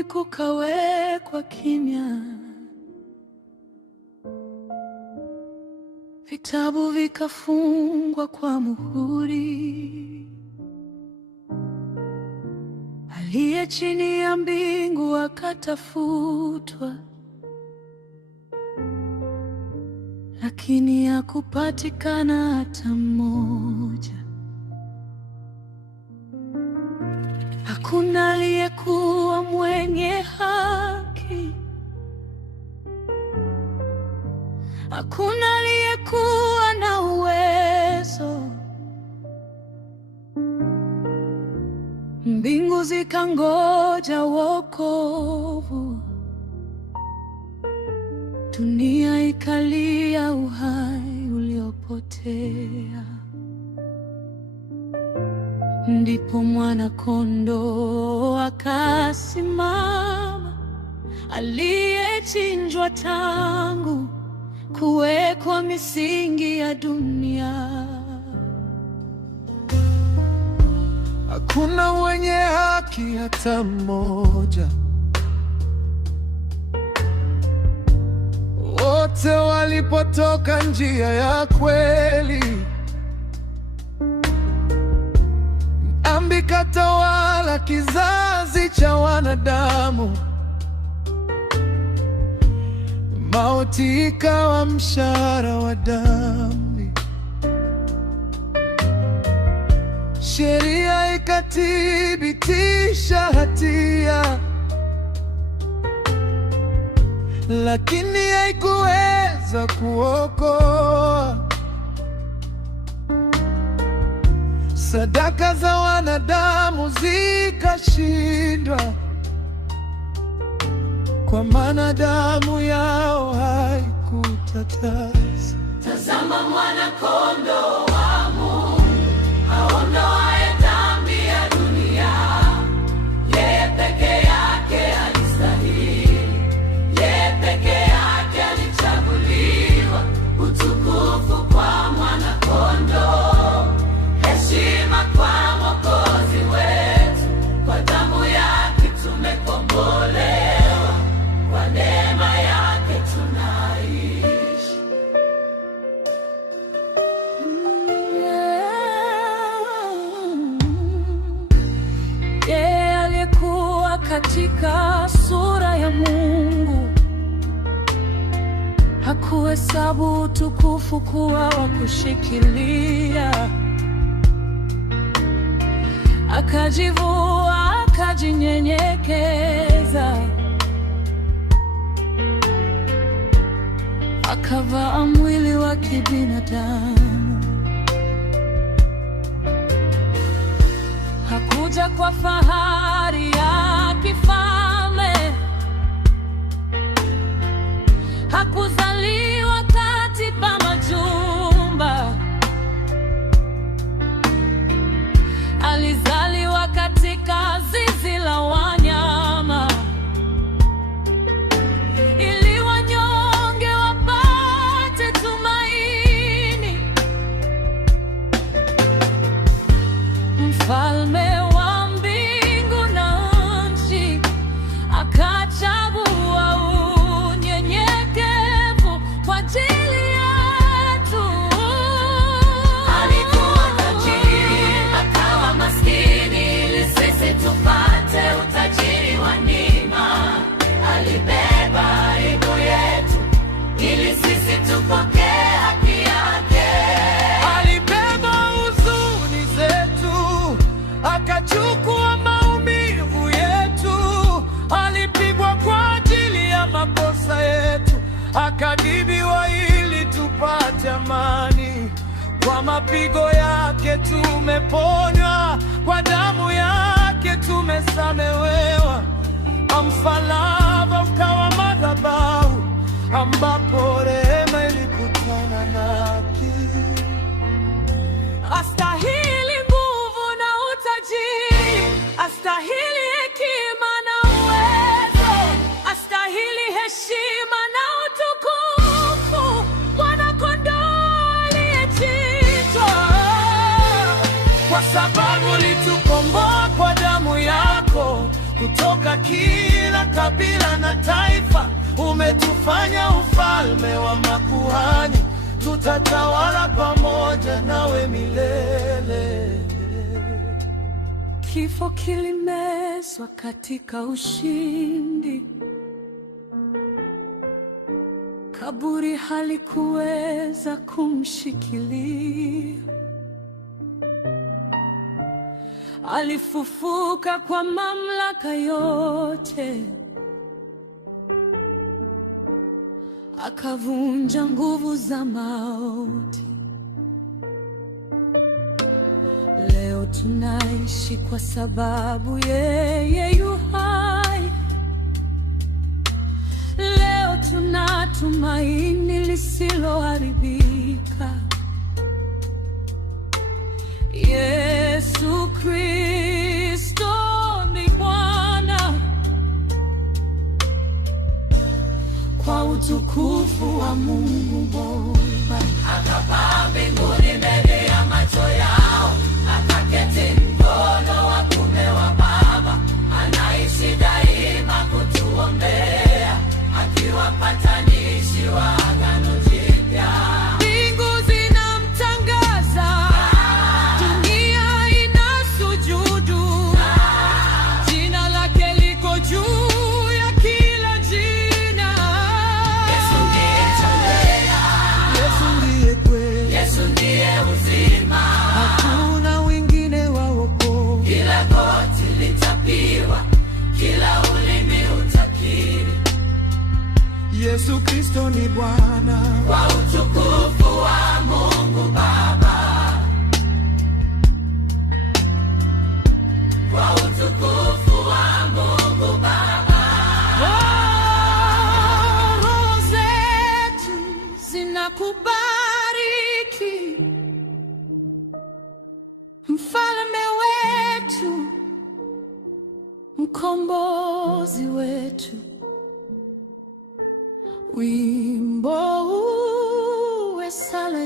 mbinguni kukawekwa kimya, vitabu vikafungwa kwa muhuri. Aliye chini ya mbingu akatafutwa, lakini hakupatikana hata mmoja. Hakuna aliyekuwa mwenye haki, hakuna aliyekuwa na uwezo. Mbingu zikangoja wokovu, dunia ikalia uhai uliopotea. Ndipo Mwana-Kondoo akasimama, aliyechinjwa tangu kuwekwa misingi ya dunia. Hakuna mwenye haki hata mmoja, wote walipotoka njia ya kweli. Dhambi katawala kizazi cha wanadamu, mauti ikawa mshahara wa dhambi. Sheria ikathibitisha hatia, lakini haikuweza kuokoa. Sadaka za wanadamu zikashindwa, kwa maana damu yao haikutakasa. Tazama Mwana-Kondoo wa Mungu, aondoaye dhambi ya dunia. Yeye peke yake alistahili, yeye peke yake alichaguliwa. Utukufu kwa Mwana-Kondoo, heshima kwa Mwokozi wetu. Kwa damu yake tumekombolewa, kwa neema yake tunaishi. Yeye aliyekuwa katika sura ya Mungu hakuhesabu utukufu kuwa wa kushikilia, akajivua, akajinyenyekeza, akavaa mwili wa kibinadamu. Hakuja kwa fahari ya kifalme, hakuzaliwa katika majumba. Alizaliwa katika zizi la wanyama, ili wanyonge wapate tumaini. Mfalme wa mbingu na nchi akachagua unyenyekevu kwa ajili yetu. Alikuwa tajiri akawa maskini, ili sisi tupate utajiri wa neema. Alibeba aibu yetu, ili sisi tupokee haki yake. Alibeba huzuni zetu, akachukua maumivu yetu. Alipigwa kwa ajili ya makosa yetu, akadhibiwa ili tupate amani. Kwa mapigo yake tumeponywa, kwa damu yake tumesamehewa. Msalaba ukawa madhabahu, ambapo rehema ilikutana na haki. Astahili nguvu na utajiri, astahili hekima na uwezo, astahili heshima na utukufu. Mwana-Kondoo aliyechinjwa, kwa sababu ulitukomboa kwa damu yako kutoka kila makabila na taifa. Umetufanya ufalme wa makuhani, tutatawala pamoja nawe milele. Kifo kilimezwa katika ushindi, kaburi halikuweza kumshikilia. Alifufuka kwa mamlaka yote, akavunja nguvu za mauti. Leo tunaishi kwa sababu yeye yu hai. Leo tuna tumaini lisiloharibika. Yesu Kristo ni Bwana, kwa utukufu wa Mungu Baba. Akapaa mbinguni mbele ya macho yao, akaketi mkono wa kuume wa Baba. Anaishi daima kutuombea, akiwa mpatanishi wa agano jipya. Mbingu zinamtangaza, dunia inasujudu. Jina lake liko juu ya kila jina. Yesu ndiye chakula, Yesu ndiye kweli, Yesu ndiye uzima. Hakuna wengine wa wokovu. Kila goti litapigwa, kila ulimi utakiri, Yesu Kristo ni Bwana, kwa utukufu wa Mungu Baba, kwa utukufu wa Mungu Baba. Roho zetu zinakubariki, Mfalme wetu, Mkombozi wetu. Wimbo uwe sala